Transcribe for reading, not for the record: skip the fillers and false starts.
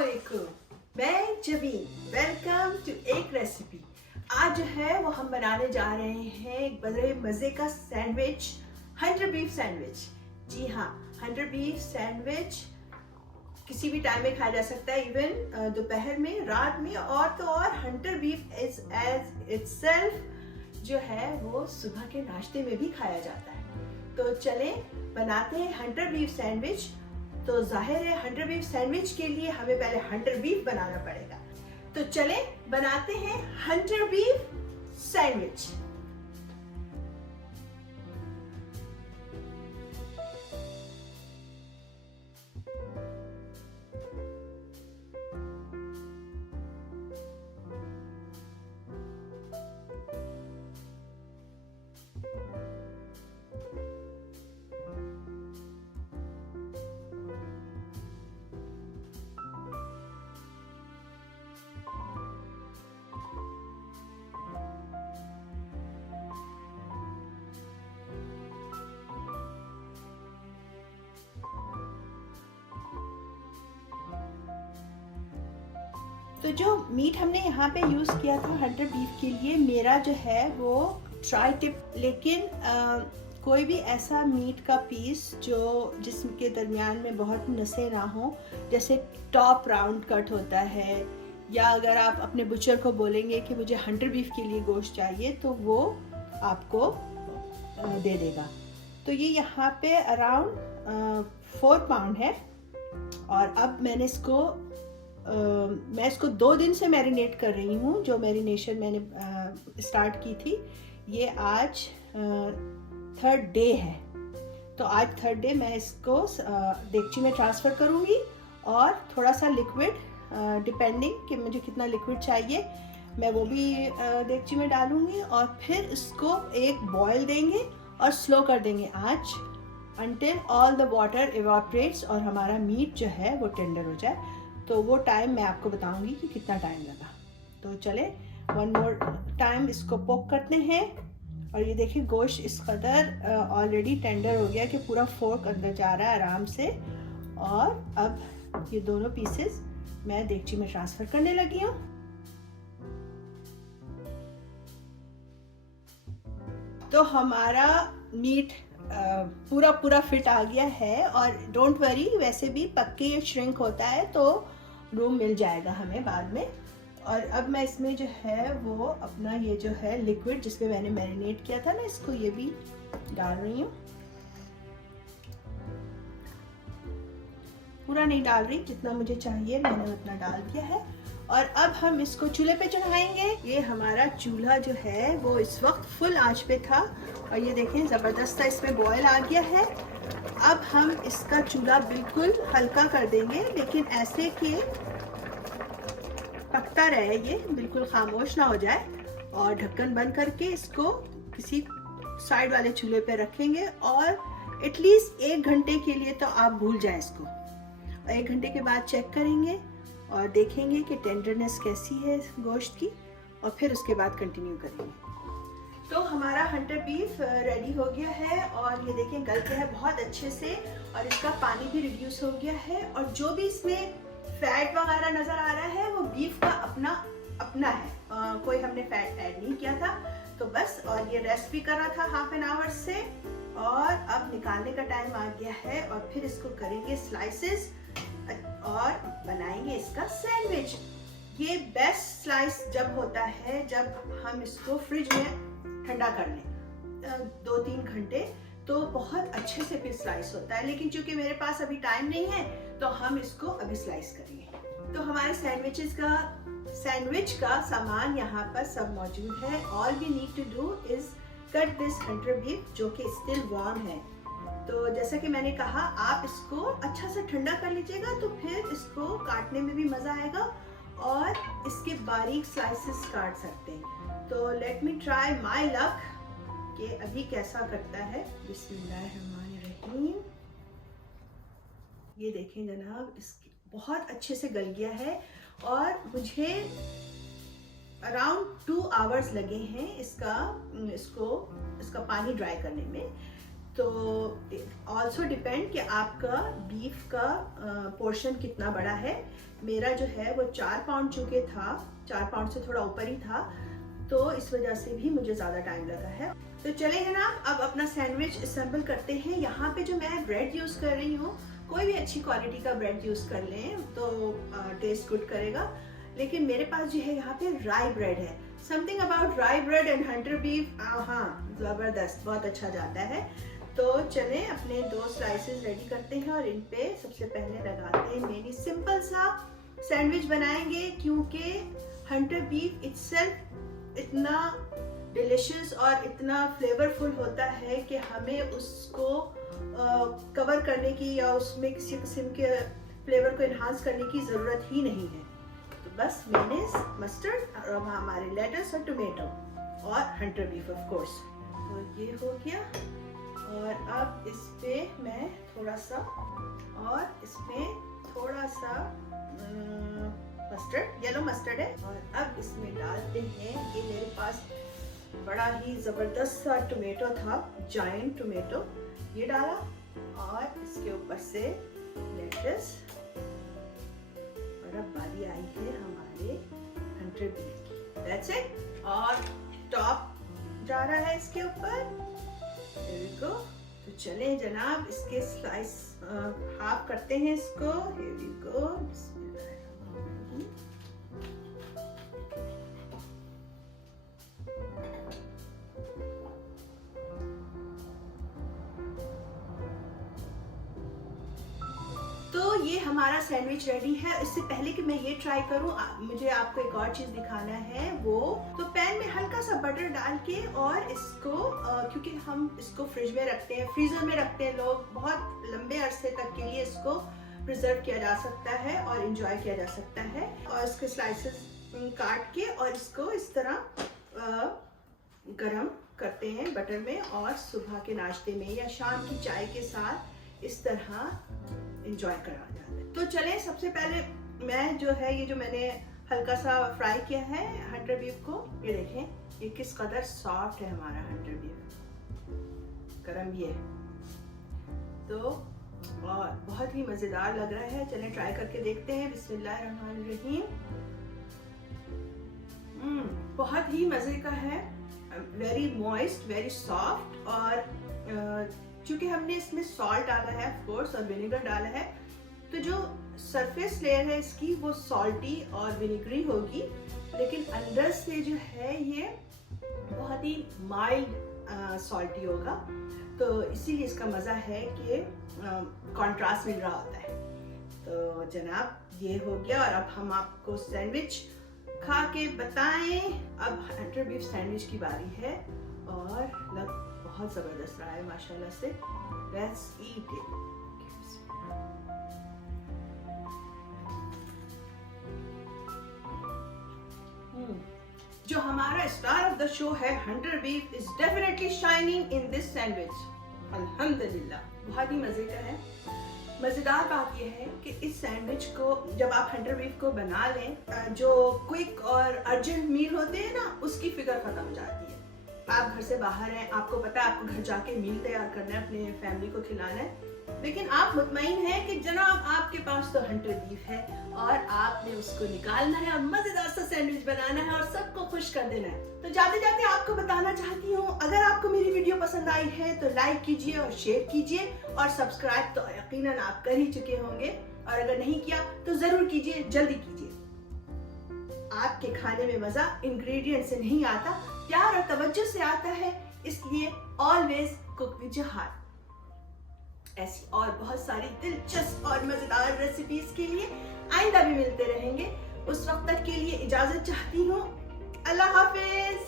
अस्सलामुअलैकुम, मैं Jabeen. Welcome to एक रेसिपी। आज जो है वो हम बनाने जा रहे हैं एक बड़े मज़े का सैंडविच, हंटर बीफ सैंडविच। जी हाँ, हंटर बीफ सैंडविच किसी भी टाइम में खाया जा सकता है, इवन दोपहर में, रात में, और तो और hunter beef is as itself जो है वो सुबह के नाश्ते में भी खाया जाता है। तो चलें बनाते हैं हंटर बीफ सैंडविच। तो जाहिर है हंटर बीफ सैंडविच के लिए हमें पहले हंटर बीफ बनाना पड़ेगा। तो चलें बनाते हैं हंटर बीफ सैंडविच। तो जो मीट हमने यहाँ पे यूज़ किया था हंटर बीफ के लिए, मेरा जो है वो ट्राई टिप, लेकिन कोई भी ऐसा मीट का पीस जो जिसके दरमियान में बहुत नसें ना हो, जैसे टॉप राउंड कट होता है, या अगर आप अपने बुचर को बोलेंगे कि मुझे हंटर बीफ के लिए गोश्त चाहिए तो वो आपको दे देगा। तो ये यहाँ पे अराउंड 4 पाउंड है। और अब मैंने मैं इसको 2 दिन से मैरिनेट कर रही हूँ। जो मैरिनेशन मैंने स्टार्ट की थी, ये आज 3rd डे है। तो आज 3rd डे मैं इसको देगची में ट्रांसफ़र करूँगी और थोड़ा सा लिक्विड, डिपेंडिंग कि मुझे कितना लिक्विड चाहिए, मैं वो भी देगची में डालूँगी। और फिर इसको एक बॉयल देंगे और स्लो कर देंगे आँच until all the water evaporates और हमारा मीट जो है वो टेंडर हो जाए। तो वो टाइम मैं आपको बताऊंगी कि कितना टाइम लगा। तो चले 1 मोर टाइम इसको पोक करते हैं। और ये देखिए गोश्त इस कदर ऑलरेडी टेंडर हो गया कि पूरा फोर्क अंदर जा रहा है आराम से। और अब ये दोनों पीसेस मैं देगची में ट्रांसफ़र करने लगी हूँ। तो हमारा मीट पूरा फिट आ गया है। और डोंट वरी, वैसे भी पक्के श्रिंक होता है तो रूम मिल जाएगा हमें बाद में। और अब मैं इसमें जो है वो अपना ये जो है लिक्विड जिसमें मैंने मैरिनेट किया था ना, इसको ये भी डाल रही हूँ। पूरा नहीं डाल रही, जितना मुझे चाहिए मैंने उतना डाल दिया है। और अब हम इसको चूल्हे पे चढ़ाएंगे। ये हमारा चूल्हा जो है वो इस वक्त फुल आंच पे था और ये देखें ज़बरदस्त सा इसमें बॉयल आ गया है। अब हम इसका चूल्हा बिल्कुल हल्का कर देंगे, लेकिन ऐसे कि पकता रहे, ये बिल्कुल खामोश ना हो जाए। और ढक्कन बंद करके इसको किसी साइड वाले चूल्हे पे रखेंगे और एटलीस्ट 1 घंटे के लिए तो आप भूल जाएं इसको। और 1 घंटे के बाद चेक करेंगे और देखेंगे कि टेंडरनेस कैसी है गोश्त की, और फिर उसके बाद कंटिन्यू करेंगे। तो हमारा हंटर बीफ रेडी हो गया है और ये देखें गल गया है बहुत अच्छे से, और इसका पानी भी रिड्यूस हो गया है। और जो भी इसमें फैट वगैरह नज़र आ रहा है वो बीफ का अपना है, कोई हमने फैट ऐड नहीं किया था। तो बस, और ये रेस्ट भी कर रहा था ½ एन आवर से। और अब निकालने का टाइम आ गया है और फिर इसको करेंगे स्लाइसेस और बनाएंगे इसका सैंडविच। ये बेस्ट स्लाइस जब होता है जब हम इसको फ्रिज में ठंडा कर लें 2-3 घंटे, तो बहुत अच्छे से फिर स्लाइस होता है। लेकिन चूंकि मेरे पास अभी टाइम नहीं है तो हम इसको अभी स्लाइस करेंगे। तो हमारे सैंडविच का सामान यहाँ पर सब मौजूद है। All we need to do is cut this hunter beef जो कि स्टिल वार्म है। तो जैसा कि मैंने कहा, आप इसको अच्छा से ठंडा कर लीजिएगा तो फिर इसको काटने में भी मज़ा आएगा और इसके बारीक स्लाइसेस काट सकते हैं। तो let me try my luck कि अभी कैसा करता है। बिस्मिल्लाहिर्रहमानिर्रहीम। ये देखें जनाब, इसके बहुत अच्छे से गल गया है और मुझे अराउंड 2 आवर्स लगे हैं इसका पानी ड्राई करने में। तो ऑल्सो डिपेंड कि आपका बीफ का पोर्शन कितना बड़ा है। मेरा जो है वो 4 पाउंड चुके था, 4 पाउंड से थोड़ा ऊपर ही था, तो इस वजह से भी मुझे ज़्यादा टाइम लगा है। तो चले जनाब, अब अपना सैंडविच असेंबल करते हैं। यहाँ पे जो मैं ब्रेड यूज़ कर रही हूँ, कोई भी अच्छी क्वालिटी का ब्रेड यूज़ कर लें तो टेस्ट गुड करेगा, लेकिन मेरे पास जो है यहाँ पे राई ब्रेड है। समथिंग अबाउट राई ब्रेड एंड हंटर बीफ, हाँ ज़बरदस्त, बहुत अच्छा जाता है। तो चलें अपने 2 स्लाइसेस रेडी करते हैं और इन पे सबसे पहले लगाते हैं मेरी सिंपल सा सैंडविच बनाएंगे, क्योंकि हंटर बीफ इटसेल्फ इतना डिलिशियस और इतना फ्लेवरफुल होता है कि हमें उसको कवर करने की या उसमें किसी किस्म के फ्लेवर को इन्हांस करने की ज़रूरत ही नहीं है। तो बस मेयोनीज, मस्टर्ड और हमारे लेटस और टोमेटो और हंटर बीफ ऑफ कोर्स। तो ये हो गया, और अब इस पे मैं थोड़ा सा और इसमें थोड़ा सा मस्टर्ड, येलो मस्टर्ड है, और अब इसमें डालते हैं, ये मेरे पास बड़ा ही ज़बरदस्त सा टोमेटो था, जायंट टोमेटो, ये डाला, और इसके ऊपर से लेटस, और अब बारी आई है हमारे हंटर बीफ की। दैट्स इट, और टॉप जा रहा है इसके ऊपर। Here we go. तो चलें जनाब, इसके स्लाइस हाफ करते हैं इसको। Here we go. तो ये हमारा सैंडविच रेडी है। इससे पहले कि मैं ये ट्राई करूं, मुझे आपको एक और चीज दिखाना है। वो तो पैन में हल्का सा बटर डाल के, और इसको क्योंकि हम इसको फ्रिज में रखते हैं, फ्रीजर में रखते हैं लोग, बहुत लंबे अरसे तक के लिए इसको प्रिजर्व किया जा सकता है और इंजॉय किया जा सकता है। और इसके स्लाइसेस काट के और इसको इस तरह गरम करते हैं बटर में, और सुबह के नाश्ते में या शाम की चाय के साथ इस तरह इंजॉय करा जाता है। तो चलें, सबसे पहले मैं जो है ये जो मैंने हल्का सा फ्राई किया है हंटर बीफ को, ये देखें ये किस कदर सॉफ्ट है हमारा हंटर बीफ, गरम भी है तो, और बहुत ही मज़ेदार लग रहा है। चलें ट्राई करके देखते हैं। बिस्मिल्लाहिर्रहमानिर्रहीम। बहुत ही मज़े का है, वेरी मॉइस्ट, वेरी सॉफ्ट, और चूँकि हमने इसमें सॉल्ट डाला है ऑफ कोर्स और विनेगर डाला है, तो जो सरफेस लेयर है इसकी वो सॉल्टी और विनेगरी होगी, लेकिन अंदर से जो है ये बहुत ही माइल्ड सॉल्टी होगा। तो इसीलिए इसका मज़ा है कि कंट्रास्ट मिल रहा होता है। तो जनाब ये हो गया, और अब हम आपको सैंडविच खा के बताएं। अब हंटर बीफ सैंडविच की बारी है, और बहुत ज़बरदस्त रहा है माशाल्लाह से। Let's eat it. जो हमारा स्टार ऑफ द शो है Hunter beef is definitely shining in this sandwich. अल्हम्दुलिल्लाह, बहुत ही मजे का है। मजेदार बात यह है कि इस सैंडविच को जब आप हंटर बीफ को बना लें, जो क्विक और अर्जेंट मील होते हैं ना, उसकी फिक्र खत्म हो जाती है। आप घर से बाहर हैं, आपको पता है आपको घर जाके मील तैयार करना है, अपने फैमिली को खिलाना है, लेकिन आप मुतमईन हैं कि जनाब आपके पास तो हंटर बीफ है और आपने उसको निकालना है और मजेदार सा सैंडविच बनाना है और सबको खुश कर देना है। तो जाते जाते आपको बताना चाहती हूँ, अगर आपको मेरी वीडियो पसंद आई है तो लाइक कीजिए और शेयर कीजिए, और सब्सक्राइब तो यकीनन आप कर ही चुके होंगे, और अगर नहीं किया तो जरूर कीजिए, जल्दी कीजिए। आपके खाने में मजा इंग्रेडिएंट से नहीं आता, प्यार और तवज्जो से आता है, इसलिए always cook with your heart. ऐसी और बहुत सारी दिलचस्प और मजेदार रेसिपीज के लिए आइंदा भी मिलते रहेंगे। उस वक्त तक के लिए इजाजत चाहती हूँ। अल्लाह हाफिज।